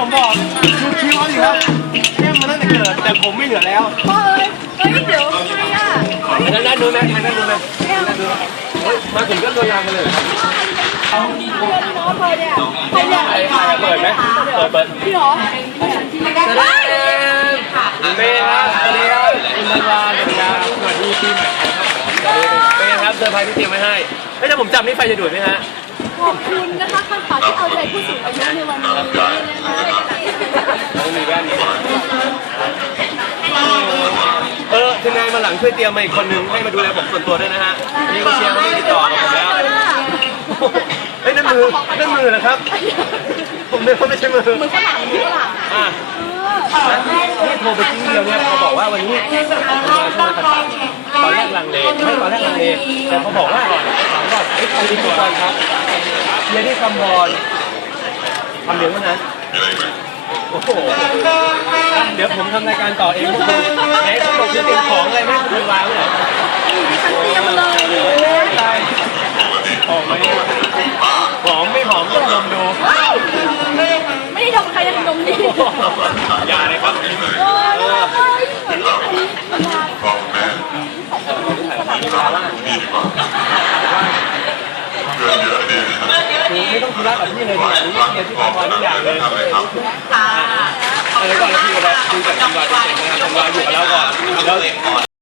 ผมบอกดูคิวเขาดิครับเข้มมาตั้งแต่เกิด แต่ผมไม่เหลือแล้วพ่อเอ้ยเฮ้ยเดี๋ยวใครอะอันนั้นดูไหมนนั้นดูไหมน่าดูมาถึงก็โดนยางกันเลยเพื่อนน้องเธอเนี่ยใครเนี่ยเปิดไหมเปิดเปิดพี่หรอว้ายเป้ครับสวัสดีครับคุณธันวาสวัสดีครับสวัสดีปีใหม่ครับเป็นไงครับเซอร์ไพรส์ที่เตรียมไว้ให้เฮ้ยถ้าผมจับนี่ไฟจะดูดไหมฮะขอบคุณนะคะคำฝาที่เอาใจผู้สูงอายุในวันนี้นะคะ คือนายมาหลังช่วยเตรียมมาอีกคนนึงให้มาดูแลผมส่วนตัวด้วยนะฮะนี่ก็เชียร์เขาไม่ติดต่อกับผมแล้วเฮ้ยนั่นมือนั่นมือนะครับ ผมนึกว่าไม่ใช่มือมือฝรั่งมือฝรั่งอะนะนี่โทรไปที่เดียวเนี่ยเขาบอกว่าวันนี้มาช่วยประสานตอนแรกลังเลไม่ตอนแรกลังเลแต่เขาบอกว่าถามว่าไอ้ยใครดีทุกคนครับเชียร์ที่คำพรคำเดียวเท่านั้นโอ้โหอะ เดี๋ยวผมทำรายการต่อเองคุณไหนเขาบอกจะเตรียมของอะไรไหมคุณวางไว้ไหนฉันเตรียมเลยตายหอมไหมหอมไม่หอมต้องลองดูไม่ได้ทำใครจะทำนมดีอย่าเลยครับโอ้ยเฮ้ยอันนี้อันไม่ต้องธุระกับพี่เลยขนาดนี้เดี๋ยวที่ทำมาทุกอย่างเลยค่ะ เออก่อนแล้วพี่ก็แบบคุยกับทำรายเสร็จนะครับทำรายอยู่กับเราก่อนแล้ว